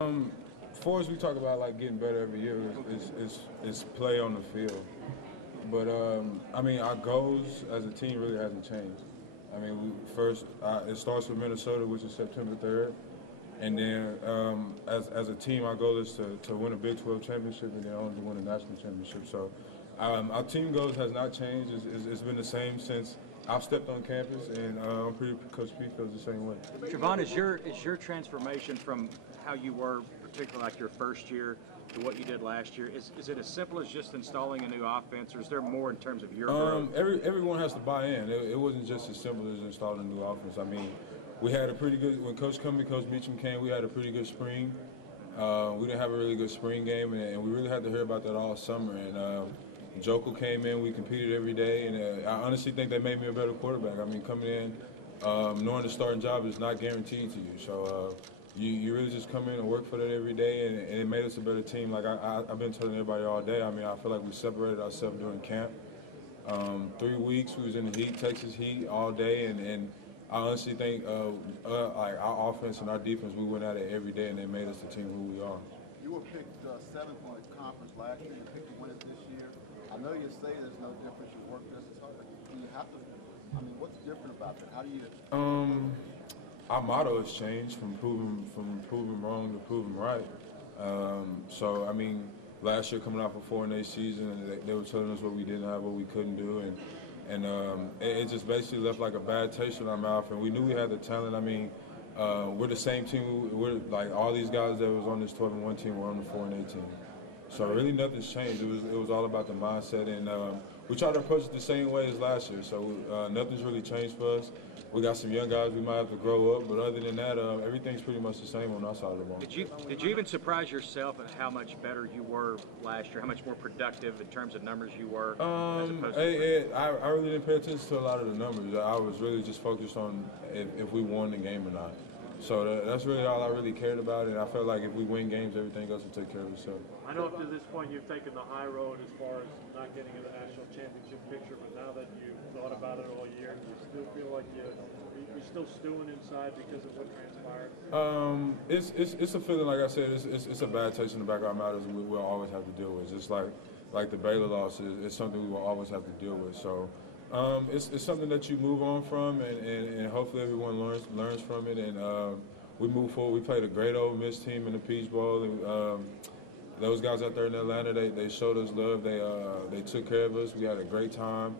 For us, we talk about like getting better every year. It's play on the field. But I mean, our goals as a team really hasn't changed. I mean, it starts with Minnesota, which is September 3rd, and then as a team, our goal is to win a Big 12 championship and then only to win a national championship. So our team goals has not changed. It's been the same since I've stepped on campus, and I'm pretty Coach P feels the same way. Trevone, is your transformation from how you were, particularly like your first year, to what you did last year, is it as simple as just installing a new offense, or is there more in terms of your growth? Everyone has to buy in. It wasn't just as simple as installing a new offense. I mean, we had a pretty good, when Coach Meacham came, we had a pretty good spring. We didn't have a really good spring game, and we really had to hear about that all summer. And Joko came in, we competed every day, and I honestly think they made me a better quarterback. I mean, coming in, knowing the starting job is not guaranteed to you. So you really just come in and work for that every day, and it made us a better team. Like I've been telling everybody all day, I mean, I feel like we separated ourselves during camp. 3 weeks, we was in the heat, Texas heat, all day, and I honestly think like our offense and our defense, we went at it every day, and they made us the team who we are. You were picked 7th on the conference last year. You picked to win it this year. I know you say there's no difference. You work just as hard. You have to. I mean, what's different about that? How do you? Our motto has changed from proving wrong to proving right. So I mean, last year coming off a 4-8 season, they were telling us what we didn't have, what we couldn't do, and it just basically left like a bad taste in our mouth. And we knew we had the talent. I mean, we're the same team. We're like all these guys that was on this 12-1 team were on the 4-8 team. So really nothing's changed. It was all about the mindset, and we tried to approach it the same way as last year. So nothing's really changed for us. We got some young guys we might have to grow up, but other than that, everything's pretty much the same on our side of the ball. Did you even surprise yourself at how much better you were last year? How much more productive in terms of numbers you were? I really didn't pay attention to a lot of the numbers. I was really just focused on if we won the game or not. So that's really all I really cared about, and I felt like if we win games, everything else will take care of itself. I know up to this point you've taken the high road as far as not getting in the national championship picture, but now that you've thought about it all year, do you still feel like you're still stewing inside because of what transpired? It's a feeling, like I said, it's a bad taste in the back of our mouths we'll always have to deal with. It's like the Baylor loss it's something we will always have to deal with. So it's something that you move on from, and hopefully everyone learns from it, and we move forward. We played a great Ole Miss team in the Peach Bowl. Those guys out there in Atlanta, they showed us love. They took care of us. We had a great time.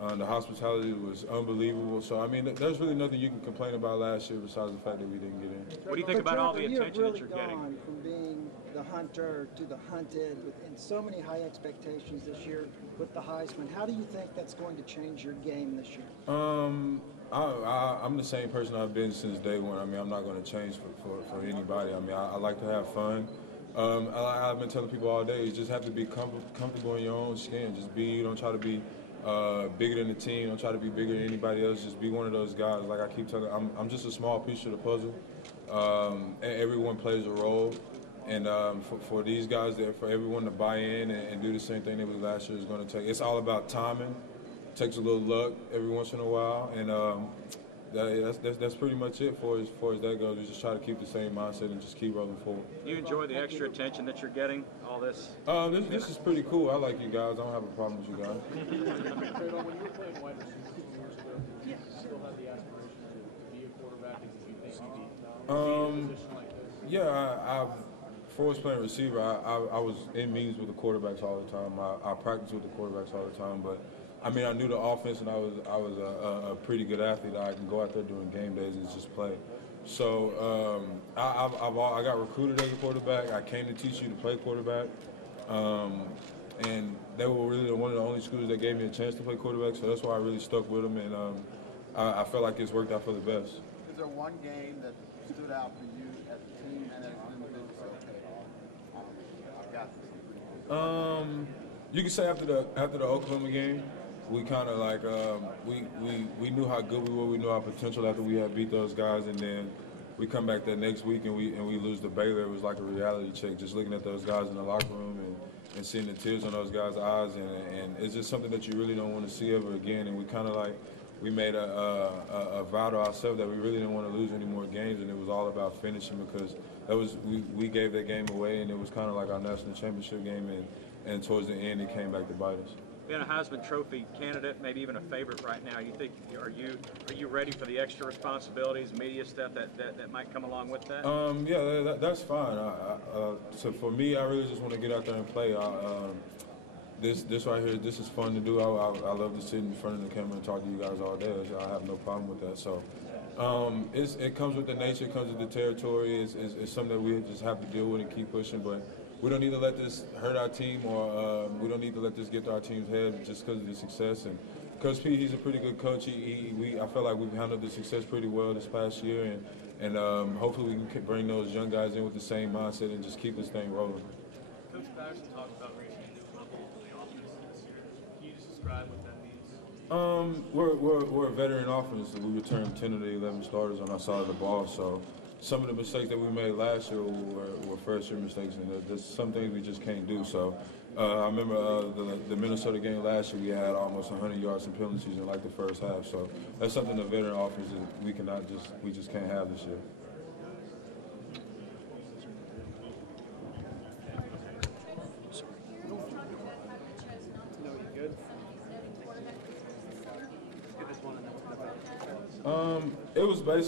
The hospitality was unbelievable. So, I mean, there's really nothing you can complain about last year besides the fact that we didn't get in. What do you think about all the attention that you're getting? You've really gone from being the hunter to the hunted, and so many high expectations this year with the Heisman. How do you think that's going to change your game this year? I'm the same person I've been since day one. I mean, I'm not going to change for anybody. I mean, I like to have fun. I've been telling people all day, you just have to be comfortable in your own skin. Just be, you don't try to be bigger than the team. Don't try to be bigger than anybody else. Just be one of those guys. Like I keep telling, I'm just a small piece of the puzzle. And everyone plays a role. And for these guys, for everyone to buy in and do the same thing that we last year is going to take. It's all about timing. It takes a little luck every once in a while, and that's pretty much it for as that goes. We just try to keep the same mindset and just keep rolling forward. Do you enjoy the extra attention that you're getting? All this? This is pretty cool. I like you guys. I don't have a problem with you guys. When you were playing wide receiver 2 years ago, did you still have the aspiration to be a quarterback? Did you think you'd be in a position like this? Yeah, before I was playing receiver, I was in meetings with the quarterbacks all the time. I practiced with the quarterbacks all the time, but I mean, I knew the offense, and I was a pretty good athlete. I can go out there during game days and just play. So I got recruited as a quarterback. I came to TCU to play quarterback, and they were really one of the only schools that gave me a chance to play quarterback. So that's why I really stuck with them, and I felt like it's worked out for the best. Is there one game that stood out for you as a team and as an individual? I got this. You can say after the Oklahoma game, we kind of like we knew how good we were. We knew our potential after we had beat those guys, and then we come back that next week and we lose to Baylor. It was like a reality check, just looking at those guys in the locker room and seeing the tears on those guys' eyes, and it's just something that you really don't want to see ever again. And we kind of like we made a vow to ourselves that we really didn't want to lose any more games, and it was all about finishing because we gave that game away, and it was kind of like our national championship game, and towards the end it came back to bite us. Being a Heisman Trophy candidate, maybe even a favorite right now, are you ready for the extra responsibilities, media stuff that might come along with that? Yeah, that's fine. So for me, I really just want to get out there and play. This right here, this is fun to do. I love to sit in front of the camera and talk to you guys all day. I have no problem with that. So it comes with the nature, it comes with the territory. It's something that we just have to deal with and keep pushing. But we don't need to let this hurt our team, or we don't need to let this get to our team's head just because of the success. And Coach P, he's a pretty good coach. I feel like we've handled the success pretty well this past year, and hopefully we can bring those young guys in with the same mindset and just keep this thing rolling. Coach Patterson talked about reaching a new level for the offense this year. Can you just describe what that means? We're a veteran offense. We returned 10 of the 11 starters on our side of the ball, so some of the mistakes that we made last year were first-year mistakes, and there's some things we just can't do. So I remember the Minnesota game last year, we had almost 100 yards in penalties in like the first half. So that's something the veteran offense we just can't have this year.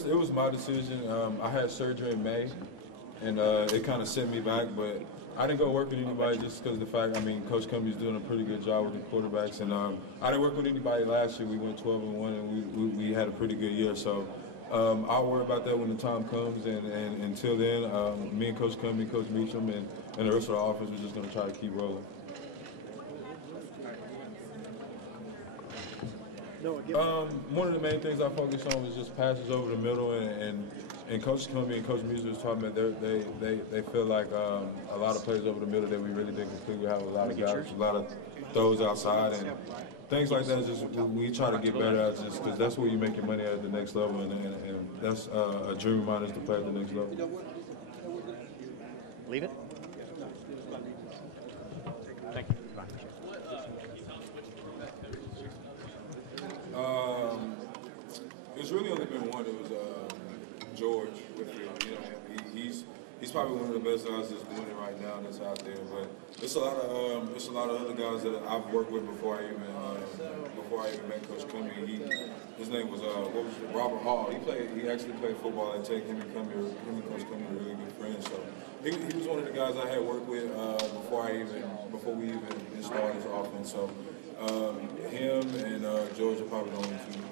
It was my decision. I had surgery in May, and it kind of set me back. But I didn't go work with anybody just because of the fact. Coach Cumbie's doing a pretty good job with the quarterbacks, and I didn't work with anybody last year. We went 12-1, and we had a pretty good year. So I'll worry about that when the time comes. And until then, me and Coach Cumbie, Coach Meacham, and the rest of the offense, we're just going to try to keep rolling. One of the main things I focused on was just passes over the middle, and Coach Cumbie and Coach Music was talking about they feel like a lot of plays over the middle that we really didn't complete. We have a lot of guys, a lot of throws outside, and things like that. Just we try to get better at, just because that's where you make your money at the next level, and that's a dream of mine is to play at the next level. Leave it. Thank you. It's really only been one. It was George Whitfield. He's probably one of the best guys that's doing it right now that's out there. But it's a lot of other guys that I've worked with before I even met Coach Cumbie. His name was Robert Hall. He actually played football at Tech. Him and Coach Cumbie were really good friends. So he was one of the guys I had worked with before we even installed his offense. So him and George are probably the only two.